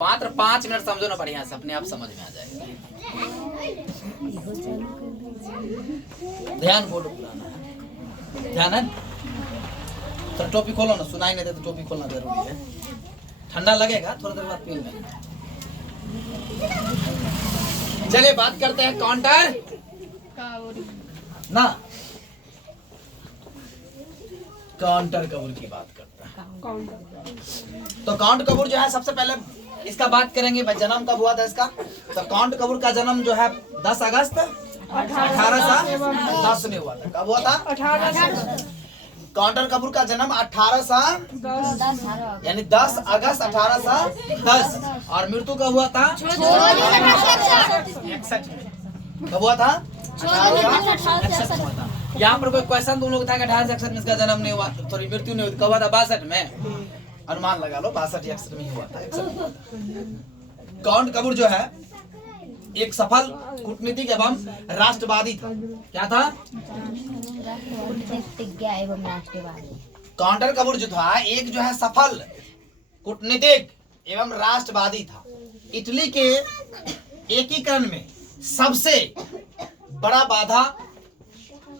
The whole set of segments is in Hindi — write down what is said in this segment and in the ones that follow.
मात्र 5 मिनट समझो ना बढ़िया से, अपने आप समझ में आ जाएगा। ध्यान बोलो पुराना है, ध्यान है। तो टोपी खोलो ना, सुनाई नहीं दे तो टोपी खोलना जरूरी है। ठंडा लगेगा, थोड़ा देर बाद पी लेंगे। चलिए बात करते हैं काउंटर ना, काउंटर कबूर की बात करते हैं। तो काउंट कबूर जो है सबसे पहले इसका बात करेंगे, भाई जन्म कब हुआ था इसका। तो काउंट कबूर का जन्म जो है 10 अगस्त 1810 में हुआ था। कब हुआ था? 1810। काउंटर कबूर का जन्म 1810 यानी 10 अगस्त 1810 और मृत्यु कब हुआ था? 61 में। कब हुआ था? 1861 हुआ था। यहाँ पर कोई क्वेश्चन तुम लोग था कि 1861 में इसका जन्म नहीं हुआ, सॉरी मृत्यु नहीं हुई, कब हुआ था? 62 में। अनुमान लगा लो 62-61 में ही हुआ था। 61 काउंट कबूर जो है एक सफल कूटनीतिक एवं राष्ट्रवादी था। क्या था? एवं राष्ट्रवादी। काउंटर कबूर जो था एक जो है सफल कूटनीतिक एवं राष्ट्रवादी था। इटली के एकीकरण में सबसे बड़ा बाधा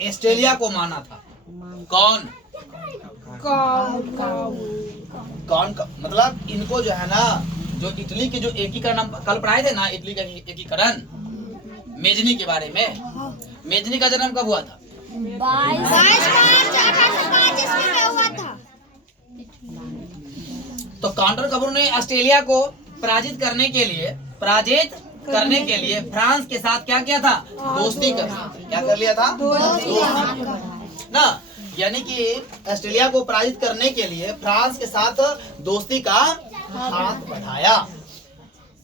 ऑस्ट्रेलिया को माना था। कौन मतलब इनको जो है ना, जो इटली के जो एकीकरण हम कल पढ़ाए थे ना, इटली का एकीकरण मेजनी के बारे में। मेजनी का जन्म कब हुआ था? 22 मार्च 1825 में हुआ था। तो काउंटर कबूर ने ऑस्ट्रेलिया को पराजित करने के लिए फ्रांस के साथ क्या किया था? दोस्ती कर लिया। क्या कर लिया था? दोस्ती ना, यानी कि ऑस्ट्रेलिया को पराजित करने के लिए फ्रांस के साथ दोस्ती का हाथ बढ़ाया।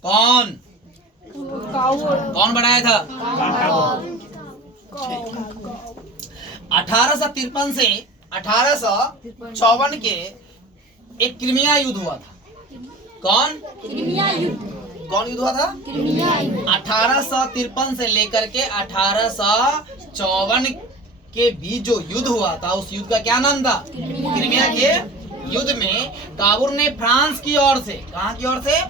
कौन बढ़ाया था? 1853 से 1854 के एक क्रीमिया युद्ध हुआ था। कौन युद्ध हुआ था? 1853 से लेकर के 1854 के बीच जो युद्ध हुआ था, उस युद्ध का क्या नाम था? क्रीमिया के युद्ध में काबूर ने फ्रांस की ओर से, कहाँ की ओर से?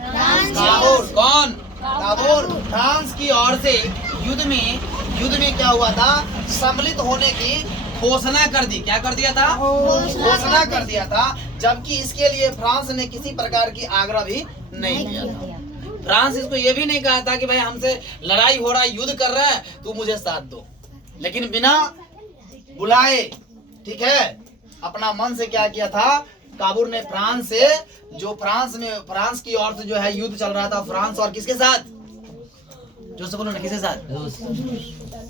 काबूर। कौन? काबूर फ्रांस की ओर से युद्ध में क्या हुआ था? सम्मिलित होने की घोषणा कर दी। क्या कर दिया था? घोषणा कर दिया था। जबकि इसके लिए फ्रांस ने किसी प्रकार की आग्रह भी नहीं किया था। फ्रांस इसको ये भी नहीं कहा था कि भाई हमसे लड़ाई हो रहा है, युद्ध कर रहा है, तू मुझे साथ दो। लेकिन बिना बुलाए, ठीक है, अपना मन से क्या किया था? काबूर ने फ्रांस से, जो फ्रांस की ओर से जो है युद्ध चल रहा था, फ्रांस और किसके साथ? जो सब बोलो ना, किसके साथ?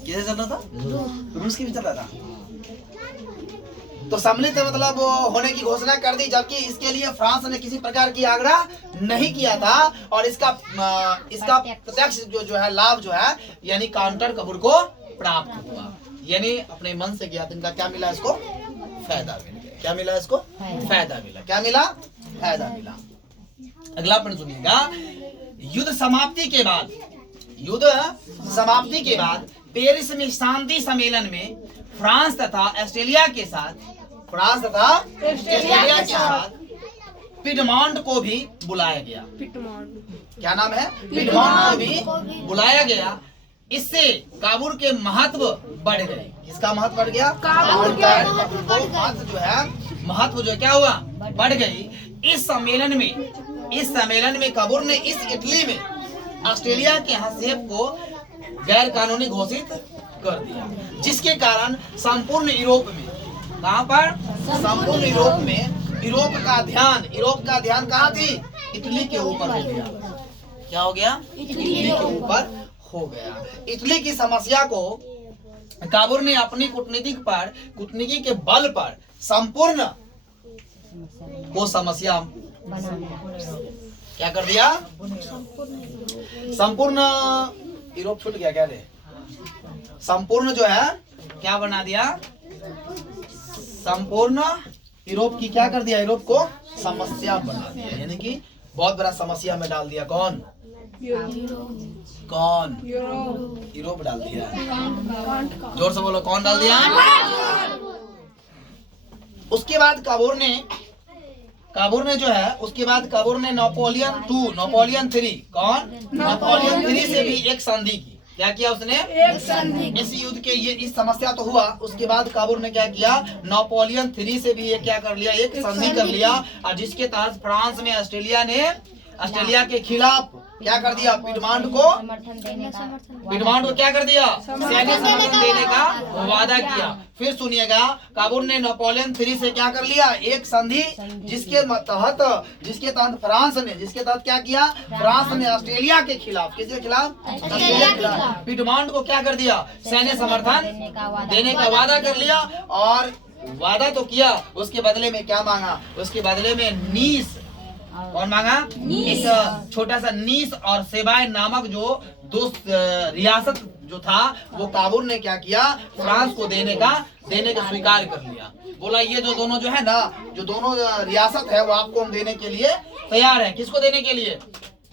किससे चल रहा था? रूस की भी चल रहा था। तो सम्मिलित मतलब होने की घोषणा कर दी, जबकि इसके लिए फ्रांस ने किसी प्रकार की आग्रह नहीं किया था। और इसका प्रत्यक्ष जो है लाभ जो है, यानी काउंटर कबूर को प्राप्त हुआ। यानी अपने मन से किया, इनका क्या मिला? इसको फायदा मिल गया। क्या मिला? इसको फायदा मिला। क्या मिला? फायदा मिला। अगला प्रश्न सुनिएगा। युद्ध समाप्ति के बाद पेरिस में शांति सम्मेलन में फ्रांस तथा ऑस्ट्रेलिया के साथ पिडमॉन्ट को भी बुलाया गया। क्या नाम है? पिडमॉन्ट को भी बुलाया गया। इससे काबूल के महत्व बढ़ गए। किसका महत्व बढ़ गया? काबूल महत्व जो क्या हुआ? बढ़ गई। इस सम्मेलन में काबूल ने इस इटली में ऑस्ट्रेलिया के हस्तक्षेप को गैर कानूनी घोषित कर दिया, जिसके कारण संपूर्ण यूरोप में, कहाँ पर? संपूर्ण यूरोप में यूरोप का ध्यान कहाँ थी? इटली के ऊपर हो गया। क्या हो गया? इटली के ऊपर हो गया। इटली की समस्या को काबूल ने अपनी कूटनीति के बल पर संपूर्ण वो समस्या क्या कर दिया? संपूर्ण यूरोप छूट गया क्या रे? संपूर्ण जो है क्या बना दिया? संपूर्ण यूरोप की क्या कर दिया? यूरोप को समस्या बना दिया, यानी कि बहुत बड़ा समस्या में डाल दिया। कौन? यूरोप डाल दिया। जोर से बोलो, कौन डाल दिया? उसके बाद काबूल ने काबूर ने जो है उसके बाद काबूर ने नेपोलियन 2 नेपोलियन 3 कौन नेपोलियन 3 से भी एक संधि की। क्या किया उसने? एक संधि। इस युद्ध के ये इस समस्या तो हुआ, उसके बाद काबूर ने क्या किया? नेपोलियन 3 से भी ये क्या कर लिया? एक संधि कर लिया, और जिसके तहत फ्रांस में ऑस्ट्रेलिया के खिलाफ क्या कर दिया? पिडमांट को क्या कर दिया? सैन्य समर्थन देने का वादा किया। फिर सुनिएगा, काबूर ने नेपोलियन 3 से क्या कर लिया? एक संधि, जिसके तहत फ्रांस ने क्या किया? फ्रांस ने ऑस्ट्रेलिया के खिलाफ, किसके खिलाफ? ऑस्ट्रेलिया के खिलाफ पिडमांट को क्या कर दिया? सैन्य समर्थन देने का वादा कर लिया। और वादा तो किया, उसके बदले में क्या मांगा? उसके बदले में नीस, कौन मांगा? एक छोटा सा नीस और सेबाय नामक जो दो रियासत जो था, वो काबूल ने क्या किया? फ्रांस को देने का स्वीकार कर लिया। बोला ये जो दोनों जो है ना, जो दोनों रियासत है, वो आपको हम देने के लिए तैयार है। किसको देने के लिए?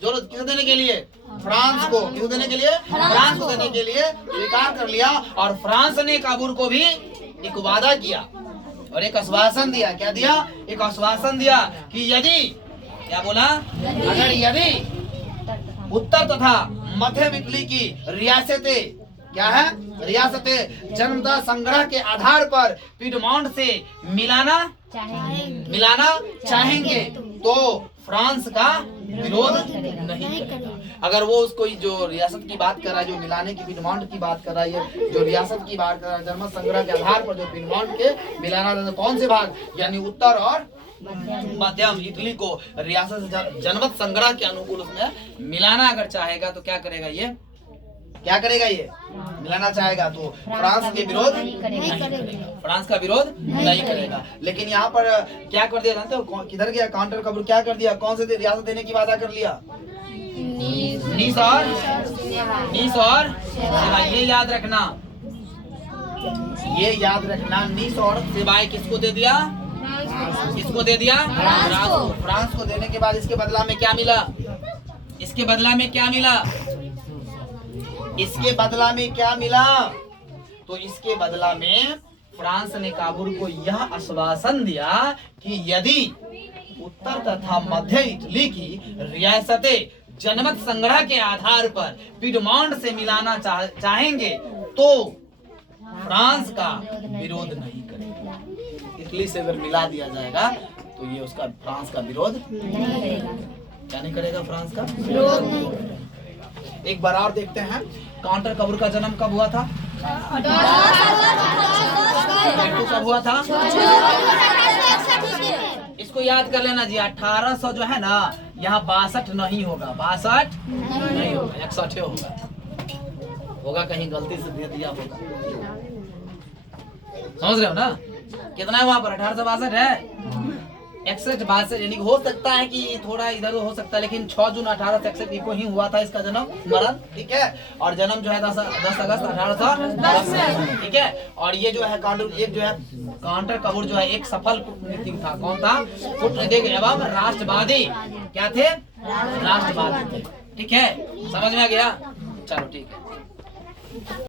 किसको देने के लिए? फ्रांस को। किसको देने के लिए? फ्रांस को देने के लिए स्वीकार कर लिया। और फ्रांस ने काबूल को भी एक वादा किया और एक आश्वासन दिया। क्या दिया? एक आश्वासन दिया कि यदि, क्या बोला? अगर यदि उत्तर तथा मध्य इटली की रियासतें, क्या है? रियासतें जन्मतः संग्रह के आधार पर पिडमॉन्ट से मिलाना चाहेंगे तो फ्रांस का विरोध नहीं करेगा। अगर वो उसको जो रियासत की बात कर रहा है, जो मिलाने की पिडमॉन्ट की बात कर रहा है, जो रियासत की बात कर रहा है, जन्म संग्रह के आधार पर जो पिडमॉन्ट के मिलाना, कौन से भाग? यानी उत्तर और मध्यम इटली को रियासत जनमत संग्रह के अनुकूल उसमें मिलाना अगर चाहेगा तो क्या करेगा? ये क्या करेगा? ये मिलाना चाहेगा तो फ्रांस के विरोध फ्रांस का विरोध नहीं करेगा। लेकिन यहाँ पर क्या कर दिया जानते हो? किधर गया काउंटर कब्र? क्या कर दिया? कौन से रियासत देने की वादा कर लिया? नीस और ये याद रखना, नीस और सेबाई किसको दे दिया? किसको दे दिया? फ्रांस को देने के बाद इसके बदला में क्या मिला? इसके बदला में क्या मिला? तो इसके बदला में फ्रांस ने काबूल को यह आश्वासन दिया कि यदि उत्तर तथा मध्य इटली की रियासतें जनमत संग्रह के आधार पर पिडमॉन्ट से मिलाना चाहेंगे तो फ्रांस का विरोध नहीं करेगा। इटली से अगर मिला दिया जाएगा तो ये उसका फ्रांस का विरोध क्या नहीं करेगा? फ्रांस का विरोध नहीं करेगा। एक बार और देखते हैं, काउंटर कब्र का जन्म कब हुआ था? कब हुआ था? इसको याद कर लेना जी। 1800 जो है ना, यहाँ 62 नहीं होगा, 62 नहीं होगा, 61 होगा, कहीं गलती से दे दिया होगा। समझ रहे हो ना? कितना है वहाँ पर? 1862 है। 61 62 यानी हो सकता है कि थोड़ा इधर हो सकता है, लेकिन 6 जून 1861 को ही हुआ था इसका जन्म मरण। ठीक है। और जन्म जो है 10 अगस्त 1810। ठीक है। और ये जो है काउंटर कब्र जो है एक सफल कूटनीतिक था। कौन था? कूटनीतिक एवं राष्ट्रवादी। क्या थे? राष्ट्रवादी थे। ठीक है, समझ में आ गया? चलो ठीक है।